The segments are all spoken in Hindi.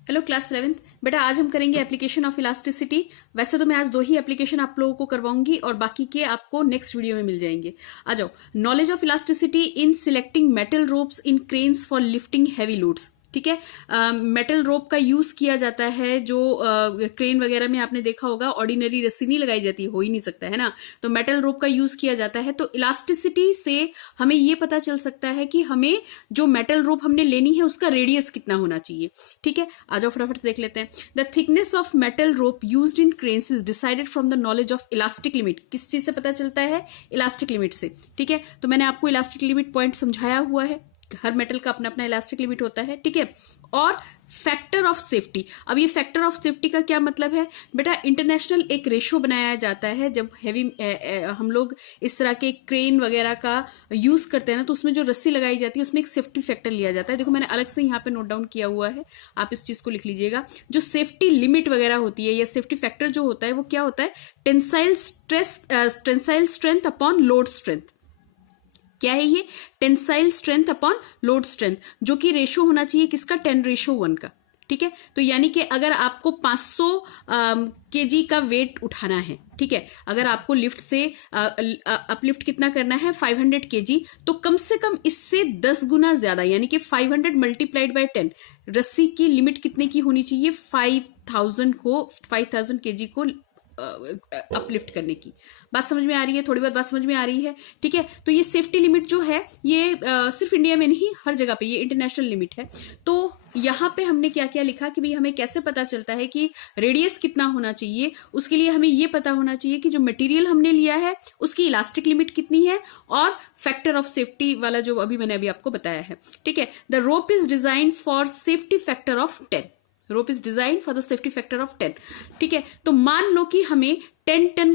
Hello class 11th। बेटा आज हम करेंगे एप्लीकेशन ऑफ इलास्टिसिटी। वैसे तो मैं आज 2 ही एप्लीकेशन आप लोगों को करवाऊंगी और बाकी के आपको नेक्स्ट वीडियो में मिल जाएंगे। आ जाओ। Knowledge of elasticity in selecting metal ropes in cranes for lifting heavy loads. ठीक है। मेटल रोप का यूज किया जाता है जो क्रेन वगैरह में आपने देखा होगा, ऑर्डिनरी रस्सी नहीं लगाई जाती, हो ही नहीं सकता है ना। तो मेटल रोप का यूज किया जाता है। तो इलास्टिसिटी से हमें ये पता चल सकता है कि हमें जो मेटल रोप हमने लेनी है उसका रेडियस कितना होना चाहिए। ठीक है, आ जाओ फटाफट से देख लेते हैं। The thickness of metal rope used in cranes is decided from the knowledge of elastic limit. किस चीज से पता चलता है? इलास्टिक लिमिट से। ठीक है, तो मैंने आपको इलास्टिक लिमिट पॉइंट समझाया हुआ है। हर मेटल का अपना अपना इलास्टिक लिमिट होता है। ठीक है, और फैक्टर ऑफ सेफ्टी। अब ये फैक्टर ऑफ सेफ्टी का क्या मतलब है बेटा? इंटरनेशनल एक रेशो बनाया जाता है जब हैवी हम लोग इस तरह के क्रेन वगैरह का यूज करते हैं ना, तो उसमें जो रस्सी लगाई जाती है उसमें एक सेफ्टी फैक्टर लिया जाता है। देखो मैंने अलग से यहाँ पे नोट डाउन किया हुआ है, आप इस चीज को लिख लीजिएगा। जो सेफ्टी लिमिट वगैरह होती है या सेफ्टी फैक्टर जो होता है वो क्या होता है? Tensile strength upon load strength. क्या है ये? Tensile strength upon load strength, जो कि रेशो होना चाहिए किसका? 10:1 का। ठीक है, तो यानी कि अगर आपको 500 केजी का वेट उठाना है, ठीक है, अगर आपको लिफ्ट से अपलिफ्ट कितना करना है? 500 केजी, तो कम से कम इससे 10 गुना ज्यादा यानी कि 500 मल्टीप्लाइड बाय 10 रस्सी की लिमिट कितने की होनी चाहिए? 5000 केजी को अपलिफ्ट करने की। बात समझ में आ रही है? थोड़ी बहुत बात समझ में आ रही है? ठीक है, तो ये सेफ्टी लिमिट जो है ये सिर्फ इंडिया में नहीं, हर जगह पे ये इंटरनेशनल लिमिट है। तो यहां पे हमने क्या क्या लिखा कि भाई हमें कैसे पता चलता है कि रेडियस कितना होना चाहिए? उसके लिए हमें ये पता होना चाहिए कि जो मटेरियल हमने लिया है उसकी इलास्टिक लिमिट कितनी है और फैक्टर ऑफ सेफ्टी वाला जो मैंने अभी आपको बताया है। ठीक है, the rope is design for safety factor of 10। Rope is design for the safety factor of 10। ठीक है, तो मान लो कि हमें 10 टन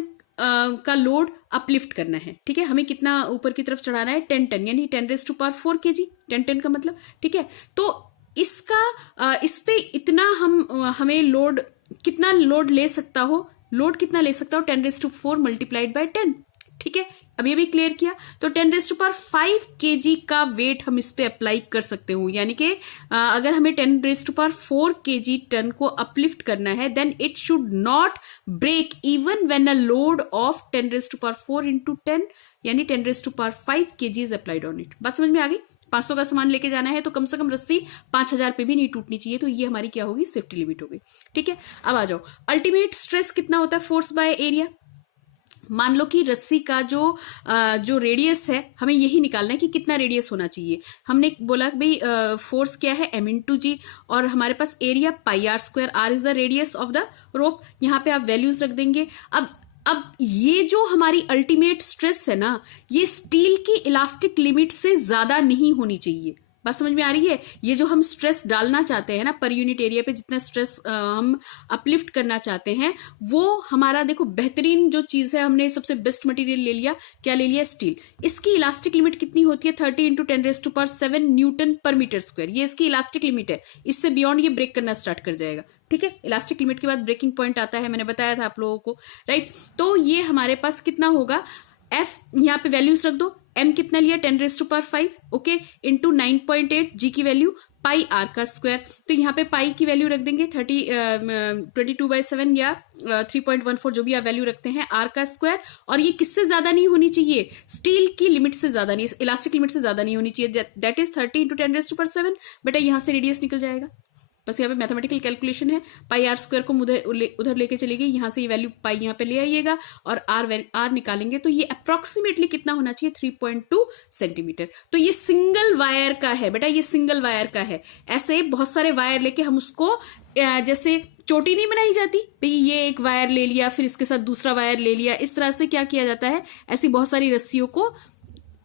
का लोड अपलिफ्ट करना है। ठीक है, हमें कितना ऊपर की तरफ चढ़ाना है? 10 टन, यानी 10⁴ केजी। 10 टन का मतलब, ठीक है, तो इसका इस पे इतना हमें लोड, कितना लोड ले सकता हो? लोड कितना ले सकता हो? 10⁴ मल्टीप्लाइड बाय 10। ठीक है, अब ये भी क्लियर किया। तो 10⁵ केजी का वेट हम इस पे अप्लाई कर सकते हो, यानी कि अगर हमें 10⁴ केजी टन को अपलिफ्ट करना है, then it should not break even when a load of 10⁴ into 10 यानी 10⁵ kg is applied on it. बात समझ में आ गई? 500 का सामान लेके जाना है तो कम से कम रस्सी 5000 पे भी नहीं टूटनी चाहिए। तो ये हमारी क्या होगी? सेफ्टी लिमिट हो गई। ठीक है, अब आ जाओ। अल्टीमेट स्ट्रेस कितना होता है? Force by area. मान लो कि रस्सी का जो रेडियस है, हमें यही निकालना है कि कितना रेडियस होना चाहिए। हमने बोला भाई फोर्स क्या है? m×g, और हमारे पास area πr²। r is the radius of the rope. यहां पे आप वैल्यूज रख देंगे। अब ये जो हमारी अल्टीमेट स्ट्रेस है ना, ये स्टील की इलास्टिक लिमिट से ज्यादा नहीं होनी चाहिए। बात समझ में आ रही है? ये जो हम स्ट्रेस डालना चाहते हैं ना पर यूनिट एरिया पे, जितना स्ट्रेस हम अपलिफ्ट करना चाहते हैं, वो हमारा देखो बेहतरीन जो चीज है, हमने सबसे बेस्ट मटेरियल ले लिया। क्या ले लिया? स्टील। इसकी इलास्टिक लिमिट कितनी होती है? 30 × 10⁻⁷ न्यूटन पर मीटर स्क्वायर। ये इसकी इलास्टिक लिमिट है। इससे बियॉन्ड ये ब्रेक करना स्टार्ट कर जाएगा। ठीक है, इलास्टिक लिमिट के बाद ब्रेकिंग पॉइंट आता है, मैंने बताया था आप लोगों को, राइट। तो ये हमारे पास कितना होगा? एफ यहाँ पे वैल्यूज रख दो। एम कितना लिया? 10⁵, ओके, इंटू 9.8, जी की वैल्यू πr का स्क्वायर। तो यहाँ पे पाई की वैल्यू रख देंगे 22/7 या 3.14, जो भी आप वैल्यू रखते हैं, r का स्क्वायर। और ये किससे ज्यादा नहीं होनी चाहिए? स्टील की लिमिट से ज्यादा नहीं, इलास्टिक लिमिट से ज्यादा नहीं होनी चाहिए। That is 30 × 10⁻⁷। बेटा यहां से रेडियस निकल जाएगा। बस यहाँ पे मैथमेटिकल कैलकुलेशन है। πr² को उधर लेके चलेगी, यहां से ये वैल्यू पाई यहाँ पे ले आइएगा और r निकालेंगे तो ये अप्रोक्सीमेटली कितना होना चाहिए? 3.2 सेंटीमीटर। तो ये सिंगल वायर का है बेटा, ये सिंगल वायर का है। ऐसे बहुत सारे वायर लेके हम उसको जैसे चोटी नहीं बनाई जाती भाई, ये एक वायर ले लिया फिर इसके साथ दूसरा वायर ले लिया, इस तरह से क्या किया जाता है? ऐसी बहुत सारी रस्सियों को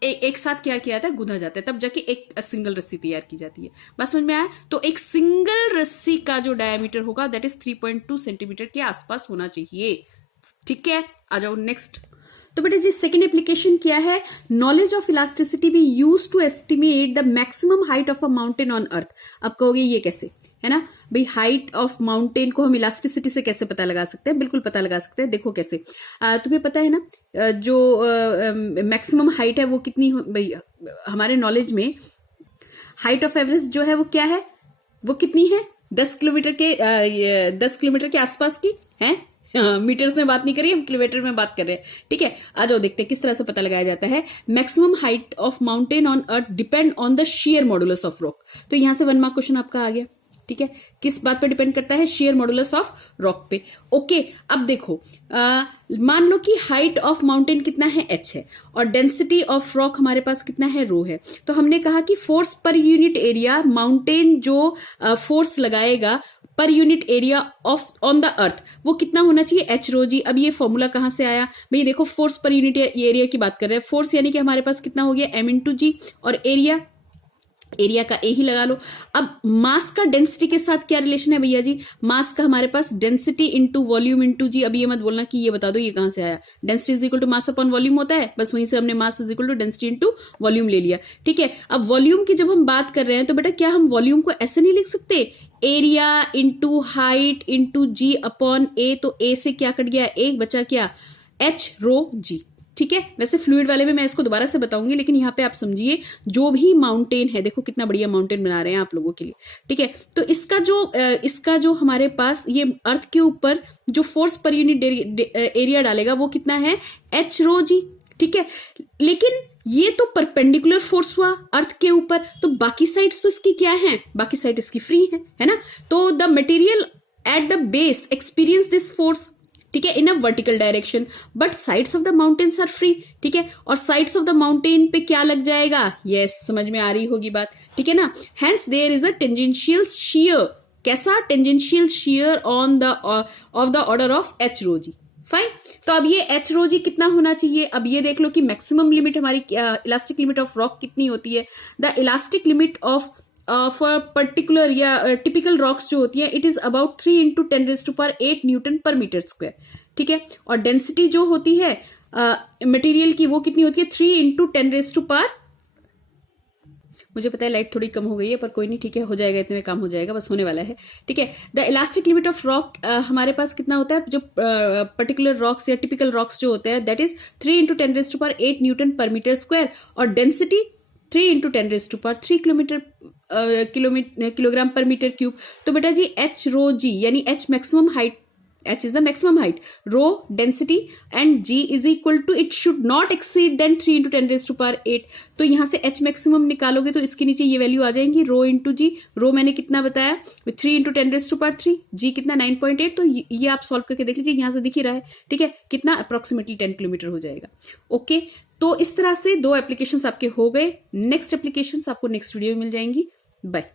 एक साथ क्या किया जाता है? गूंथा जाता है, तब जाके एक सिंगल रस्सी तैयार की जाती है। बस समझ में आया? तो एक सिंगल रस्सी का जो डायमीटर होगा दैट इज 3.2 सेंटीमीटर के आसपास होना चाहिए। ठीक है, आ जाओ नेक्स्ट। तो बेटा जी सेकेंड एप्लीकेशन क्या है? Knowledge of elasticity be use to estimate the maximum height of a mountain on earth. अब कहोगे ये कैसे, है ना भाई? हाइट ऑफ माउंटेन को हम इलास्टिसिटी से कैसे पता लगा सकते हैं? बिल्कुल पता लगा सकते हैं। देखो कैसे, तुम्हें पता है ना जो मैक्सिमम हाइट है वो कितनी भाई? हमारे नॉलेज में हाइट ऑफ एवरेस्ट जो है वो क्या है? वो कितनी है? 10 किलोमीटर के 10 किलोमीटर के आसपास की है। मीटर्स में बात नहीं करिए, हम किलोमीटर में बात कर रहे हैं। ठीक है, आ जाओ देखते हैं किस तरह से पता लगाया जाता है। Maximum height of mountain on earth depend on the share modulus of rock. तो यहां से 1 मार्क क्वेश्चन आपका आ गया। ठीक है, किस बात पे डिपेंड करता है? शेयर मॉडुलस ऑफ रॉक पे। ओके, अब देखो, मान लो कि हाइट ऑफ माउंटेन कितना है? h है, और डेंसिटी ऑफ रॉक हमारे पास कितना है? रो है। तो हमने कहा कि force per unit area, mountain जो फोर्स लगाएगा per unit area of on the earth, वो कितना होना चाहिए? एच रो जी। अब ये फॉर्मूला कहां से आया भाई? देखो, फोर्स पर यूनिट एरिया की बात कर रहे हैं। फोर्स यानी कि हमारे पास कितना हो गया? m इंटू जी, और एरिया का ए ही लगा लो। अब मास का डेंसिटी के साथ क्या रिलेशन है भैया जी? मास का हमारे पास डेंसिटी इंटू वॉल्यूम इंटू जी। अब ये मत बोलना कि ये बता दो ये कहां से आया। Density is equal to mass upon volume होता है, बस वहीं से हमने mass is equal to density into volume ले लिया। ठीक है, अब वॉल्यूम की जब हम बात कर रहे हैं तो बेटा क्या हम वॉल्यूम को ऐसे नहीं लिख सकते? एरिया इंटू हाइट इंटू जी अपॉन ए। तो ए से क्या कट गया? एक बचा क्या? एच रो जी। ठीक है, वैसे फ्लूइड वाले में मैं इसको दोबारा से बताऊंगी, लेकिन यहाँ पे आप समझिए, जो भी माउंटेन है, देखो कितना बढ़िया माउंटेन बना रहे हैं आप लोगों के लिए। ठीक है, तो इसका जो हमारे पास ये अर्थ के ऊपर जो फोर्स पर यूनिट एरिया डालेगा वो कितना है? एच रो जी। ठीक है, लेकिन ये तो परपेंडिकुलर फोर्स हुआ अर्थ के ऊपर, तो बाकी साइड्स तो इसकी क्या है? बाकी साइड इसकी फ्री है ना? तो the material at the base experience this force, ठीक है, in a vertical direction, but sides of the mountains are free. ठीक है, और साइड्स ऑफ द माउंटेन पे क्या लग जाएगा? यस, समझ में आ रही होगी बात। ठीक है ना? Hence there is a tangential shear. कैसा? Tangential shear on the of the order of H rho G. Fine, तो अब ये एच रो जी कितना होना चाहिए? अब ये देख लो कि मैक्सिमम लिमिट हमारी इलास्टिक लिमिट ऑफ रॉक कितनी होती है? The elastic limit of for particular या टिपिकल रॉक्स जो होती है, it is about 3 into 10⁸ Newton पर मीटर स्क्वायर। ठीक है, और डेंसिटी जो होती है मटेरियल की वो कितनी होती है? 3 इंटू 10⁻, मुझे पता है लाइट थोड़ी कम हो गई है, पर कोई नहीं, ठीक है, हो जाएगा, इतने में काम हो जाएगा, बस होने वाला है। ठीक है, the elastic limit of rock हमारे पास कितना होता है? जो पर्टिकुलर रॉक्स या टिपिकल रॉक्स जो होते हैं, दैट इज 3 इंटू 10⁸ न्यूटन पर मीटर स्क्वायर, और डेंसिटी 3 इंटू 10⁻³ किलोग्राम पर मीटर क्यूब। तो बेटा जी एच रो जी यानी H maximum height, H is the maximum height, rho density and G is equal to, it should not exceed than 3 into 10⁸। तो यहां से H maximum निकालोगे तो इसके नीचे ये वैल्यू आ जाएंगी, रो इंटू जी। रो मैंने कितना बताया? 3 इंटू 10⁻3, G कितना 9.8। तो ये आप सॉल्व करके देख लीजिए, यहां से दिख ही रहा है। ठीक है, कितना? अप्रोक्सीमेटली 10 किलोमीटर हो जाएगा। ओके, तो इस तरह से 2 एप्लीकेशंस आपके हो गए। नेक्स्ट एप्लीकेशंस आपको नेक्स्ट वीडियो में मिल जाएंगी। बाय।